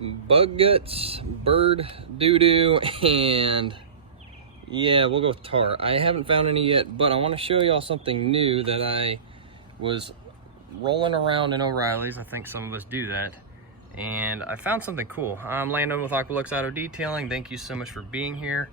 bug guts, bird doo-doo, and yeah, we'll go with tar. I haven't found any yet, but I want to show y'all something new that I was rolling around in O'Reilly's. I think some of us do that. And I found something cool. I'm Landon with Aqualux Auto Detailing. Thank you so much for being here.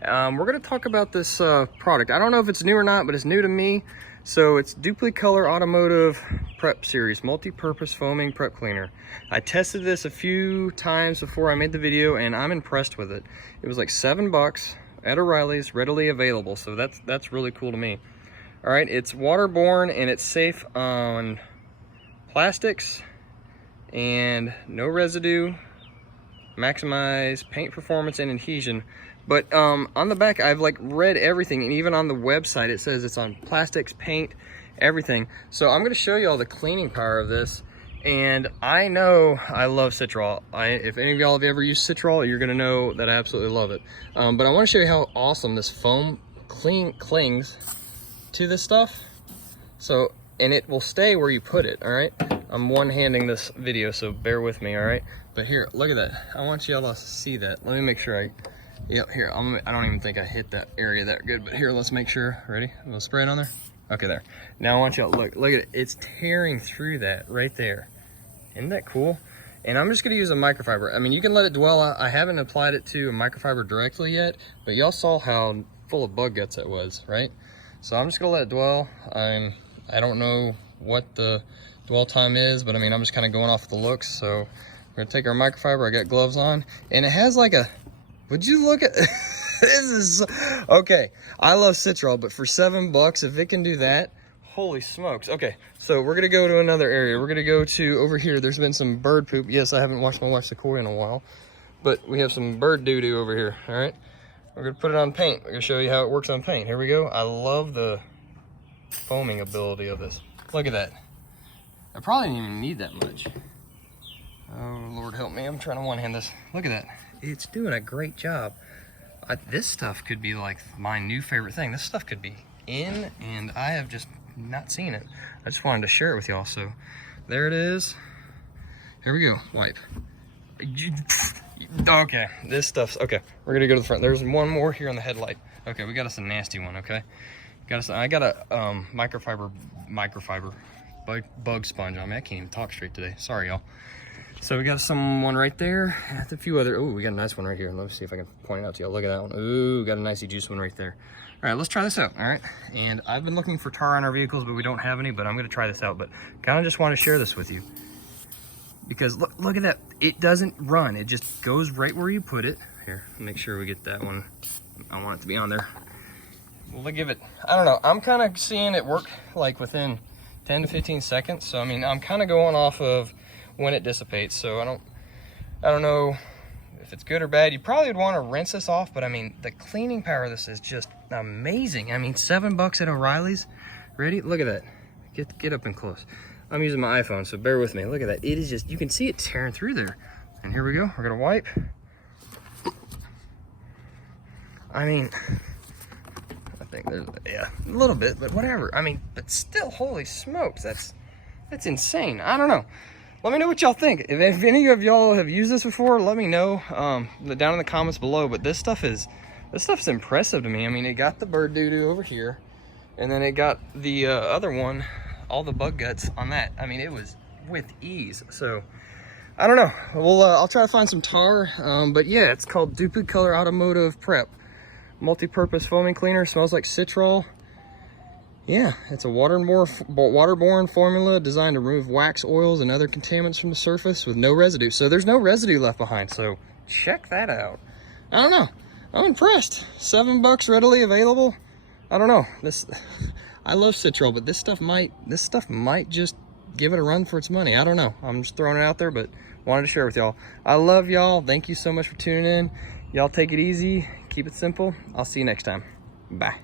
We're going to talk about this product. I don't know if it's new or not, but it's new to me. So it's DUPLI-COLOR Automotive Prep Series Multi-Purpose Foaming Prep Cleaner. I tested this a few times before I made the video, and I'm impressed with it. It was like $7 at O'Reilly's, readily available. So that's really cool to me. All right, it's waterborne and it's safe on plastics and no residue. Maximize paint performance and adhesion. But on the back, I've like read everything, and even on the website, it says it's on plastics, paint, everything. So I'm gonna show you all the cleaning power of this. And I know I love Citral. If any of y'all have ever used Citral, you're gonna know that I absolutely love it. But I wanna show you how awesome this foam clings to this stuff. So, and it will stay where you put it, all right? I'm one-handing this video, so bear with me, all right? But here, look at that. I want y'all to see that. Let me make sure yep, here, I don't even think I hit that area that good, but here, let's make sure. Ready? A little spray it on there. Okay, there. Now I want y'all to look at it. It's tearing through that right there. Isn't that cool? And I'm just gonna use a microfiber. I mean, you can let it dwell. I haven't applied it to a microfiber directly yet, but y'all saw how full of bug guts it was, right? So I'm just gonna let it dwell. I don't know what the dwell time is, but I mean, I'm just kind of going off the looks. So we're gonna take our microfiber. I got gloves on, and it has like a, would you look at this is okay. I love Citral, but for $7, if it can do that, holy smokes. Okay, so we're gonna go to another area. We're gonna go to over here. There's been some bird poop. Yes, I haven't washed my wife's Sequoia in a while, but we have some bird doo-doo over here. All right, we're gonna put it on paint. We're gonna show you how it works on paint. Here we go. I love the foaming ability of this. Look at that. I probably didn't even need that much. Oh, Lord help me. I'm trying to one-hand this. Look at that. It's doing a great job. This stuff could be like my new favorite thing. This stuff could be in, and I have just not seen it. I just wanted to share it with y'all. So there it is. Here we go. Wipe. Okay, this stuff's okay. We're gonna go to the front. There's one more here on the headlight. Okay, we got us a nasty one. Okay, I got a microfiber bug sponge on me. I can't even talk straight today. Sorry, y'all. So we got someone right there, and a few other. Oh, we got a nice one right here. Let me see if I can point it out to y'all. Look at that one. Ooh, got a nicey juice one right there. All right, let's try this out. All right, and I've been looking for tar on our vehicles, but we don't have any. But I'm gonna try this out. But kind of just want to share this with you because look at that. It doesn't run. It just goes right where you put it. Here, make sure we get that one. I want it to be on there. We'll give it. I don't know. I'm kind of seeing it work like within 10 to 15 seconds. So I mean, I'm kind of going off of when it dissipates. So I don't know if it's good or bad. You probably would want to rinse this off, but I mean, the cleaning power of this is just amazing. I mean, $7 at O'Reilly's. Ready? Look at that. Get up and close. I'm using my iPhone, so bear with me. Look at that. It is just, you can see it tearing through there. And here we go. We're gonna wipe. I mean, I think there's, yeah, a little bit, but whatever. I mean, but still, holy smokes, that's insane. I don't know. Let me know what y'all think. If any of y'all have used this before, let me know down in the comments below. But this stuff's impressive to me. I mean, it got the bird doo-doo over here, and then it got the other one, all the bug guts on that. I mean, it was with ease. So I don't know. Well, I'll try to find some tar. But yeah, it's called DUPLI-COLOR Automotive Prep Multi-Purpose Foaming Cleaner. Smells like Citral. Yeah, it's a waterborne formula designed to remove wax, oils, and other contaminants from the surface with no residue. So there's no residue left behind. So check that out. I don't know. I'm impressed. $7 readily available. I don't know. I love Citral, but this stuff might just give it a run for its money. I don't know. I'm just throwing it out there, but wanted to share with y'all. I love y'all. Thank you so much for tuning in. Y'all take it easy. Keep it simple. I'll see you next time. Bye.